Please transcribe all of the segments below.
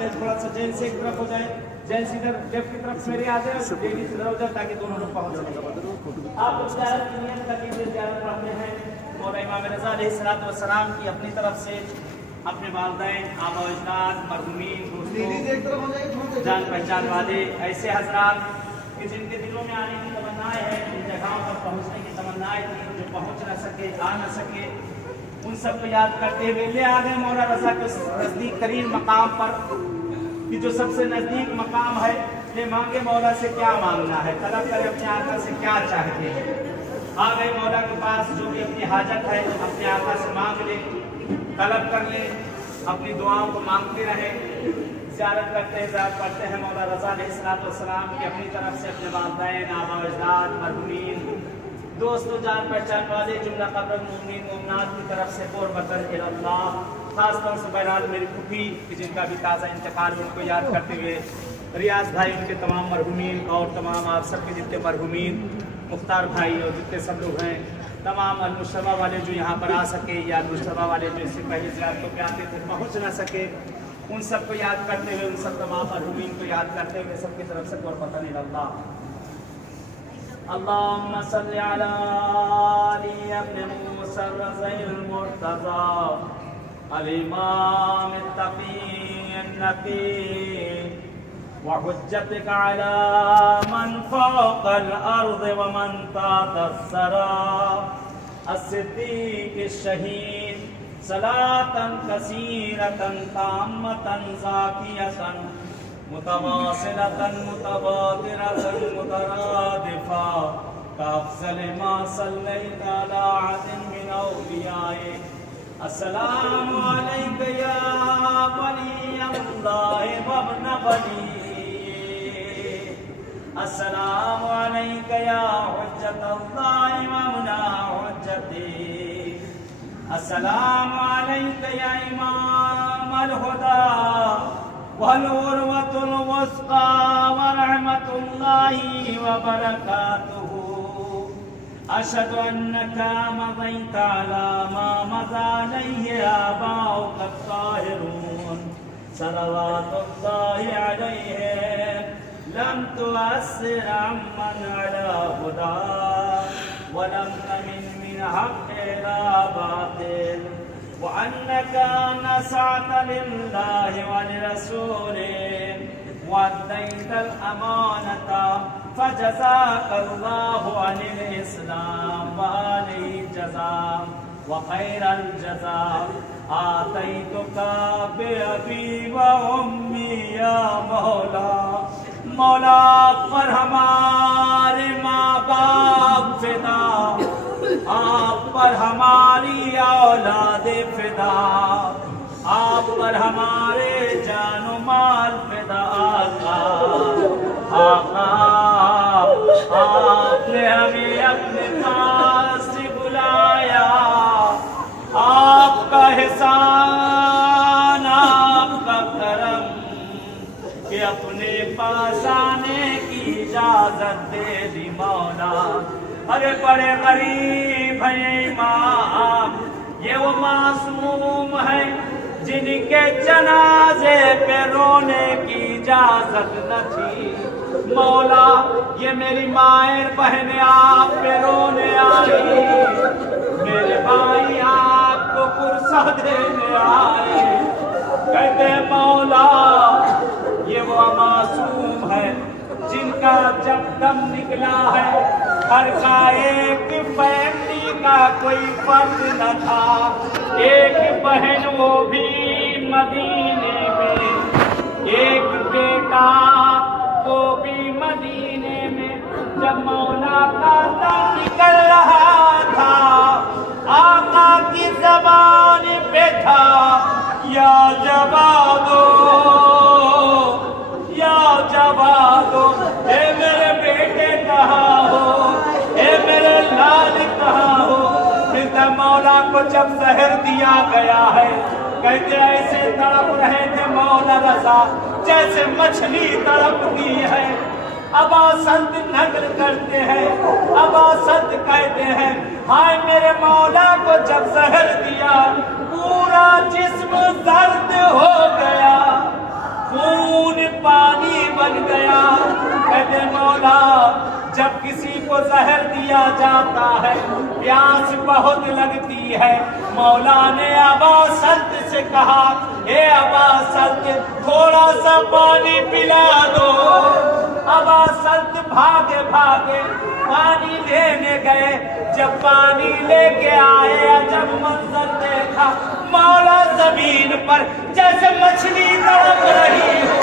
जाए, थोड़ा सा जेन से एक तरफ हो जाए, जेन से इधर लेफ्ट की तरफ मेरे आ जाए और लेडीज इधर हो जाए ताकि दोनों लोग पहुंच सकें। आप ज़ियारत की नियत कर लीजिए, ज़ियारत पढ़ते हैं मौला इमाम रज़ा अलैहिस्सलातु वस्सलाम की अपनी तरफ से अपने वालिदैन, आबा व अजदाद, मरहूमीन, दोस्तों, जान पहचान वाले ऐसे हजरात कि जिनके दिलों में आने की तमन्नाएं हैं, जिन जगहों पर पहुंचने की तमन्नाएं थी, जो पहुंच न सके, आ न सके, उन सबको याद करते हुए ले आ गए मौला रज़ा के नज़दीक तरीन मकाम पर कि जो सबसे नज़दीक मकाम है। ये मांगे मौला से क्या मांगना है, तलब करे अपने आका से क्या चाहते हैं। आ गए मौला के पास, जो भी अपनी हाजत है अपने आका से मांग ले, तलब कर ले, अपनी दुआओं को मांगते रहे, ज़ियारत करते हैं, ज़ियारत पढ़ते हैं मौला रज़ा अलैहिस्सलातु वस्सलाम की अपनी तरफ से अपने वालिदैन, आबा व अजदाद, मरहूमीन, दोस्तों, जान पहचान वाले, जुमला कब्र मोमिन मोमिनात की तरफ से क़ुर्बतन इलल्लाह, खास तौर से बहरहाल मेरी फूफी जिनका भी ताज़ा इंतकाल, उनको याद करते हुए रियाज भाई, उनके तमाम मरहूमीन और तमाम आप सबके जितने मरहूमीन, मुख्तार भाई और जितने सब लोग हैं, तमाम अलमुश्तबा वाले जो यहाँ पर आ सके या अलमुश्तबा वाले जो इससे पहले ज़ियारतों पे आते थे पहुँच ना सके, उन सबको याद करते हुए, उन सब तमाम मरहूमीन को याद करते हुए सबकी तरफ से क़ुर्बतन इलल्लाह। अल्लाहुम्मा सल्लि अला अली इब्न मूसा रज़ियल मुर्तज़ा अल इमाम अत्तक़ी अन्नकी व हुज्जतिका अला मन फ़ौक़ल अर्ज़ व मन ताहता अस्सरा अस्सिद्दीक़ अश-शहीद सलातन कसीरतन ताम्मतन ज़ाकियतन मुतवासिलतन मुतबादिरतन मुतरादिफा काफ़ज़ल मा सल्लैता अला अहदिन मिन औलियाए। अस्सलामु अलैका या वलियल्लाह व इब्न वली, अस्सलामु अलैका या हुज्जतल्लाह व इब्न हुज्जती, अस्सलामु अलैका या इमामल हुदा वल उर्वतुल वुस्क़ा व रहमतुल्लाहि व बरकातुहू। अशहदु अन्नका मज़ैता अला मा मज़ा अलैहि आबाउका अत्ताहिरून सलवातुल्लाहि अलैहिम लम तुअस्सिर अम्मन अला हुदा व लम तमिन मिन हक़्क़ इला बातिल व अन्नका नसअत लिल्लाहि व लिरसूलिहि व अद्दैतल अमानता फ़जज़ाकल्लाहु अनिल इस्लाम व अनिल जज़ा व खैरल जज़ा आतैतुका बिअबी व उम्मी या मौला। मौला पर हमारे माँ बाप फिदा, आप पर हमारी औलाद फिदा, आप पर हमारे जानो माल फिदा। आका आपने हमें अपने पास बुलाया, आपका एहसान आपका करम कि अपने पास आने की इजाजत दे दी मौला। अरे बड़े गरीब है इमाम, ये वो मासूम है जिनके जनाजे पे रोने की इजाजत न थी। मौला ये मेरी माएँ बहनें आप पे रोने आई, मेरे भाई आपको कुर्सा देने आए। कहते मौला ये वो मासूम है जिनका जब दम निकला है घर का एक फैमिली का कोई फर्द न था, एक बहन वो भी मदीने में, एक बेटा वो भी मदीने में। जब मौला का दम निकल रहा था आका की ज़बान पे था या जवादो या जवादो, ए मेरे बेटे कहाँ हो, ए मेरे लाल कहाँ हो। फिर मौला को जब जहर दिया गया है, कहते ऐसे तड़प रहे थे मौला रज़ा जैसे मछली तड़पती है। अब असद नगल करते हैं, अब असद कहते हैं हाय मेरे मौला को जब जहर दिया पूरा जिस्म दर्द हो गया, बन गया। कहते मौला जब किसी को जहर दिया जाता है प्यास बहुत लगती है, मौला ने अबा सल्त से कहा ए अबा सल्त थोड़ा सा पानी पिला दो। अबा सल्त भागे भागे पानी लेने गए, जब पानी लेके आए जब मंजर देखा मौला जमीन पर जैसे मछली तड़प रही हो।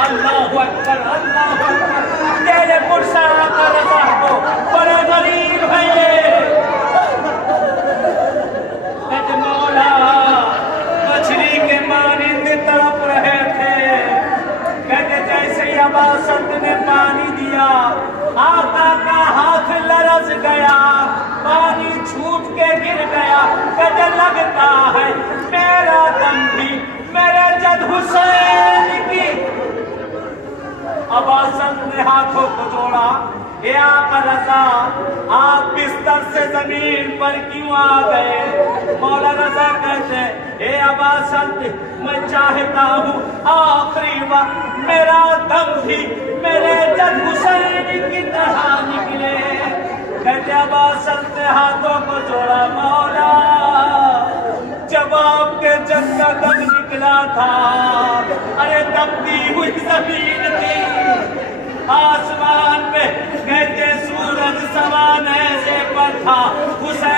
अल्लाह अकबर अल्लाह अकबर, तेरे पुरसा कर रजा को बड़े गरीब है ये। कहते मौला मछली के मानिंद तड़प रहे थे। कहते जैसे ही अबा सल्त ने पानी दिया आका का हाथ लरस गया, पानी छूट के गिर गया। कहते लगता है मेरा दम भी मेरे जद हुसैन की। अबा सल्त ने हाथों को जोड़ा, ए आका रजा आप बिस्तर से जमीन पर क्यों आ गए? मौला रजा कहते ए अबा सल्त मैं चाहता हूँ आखिरी वक्त मेरा दम भी मेरे जद हुसैन की तरह निकले। कहते अबा सल्त ने हाथों को जोड़ा, मौला जब आपके जद का दम निकला था अरे दबती हुई जमीन थी, आसमान पे कहते सूरज सवाने से पर था, हुसैन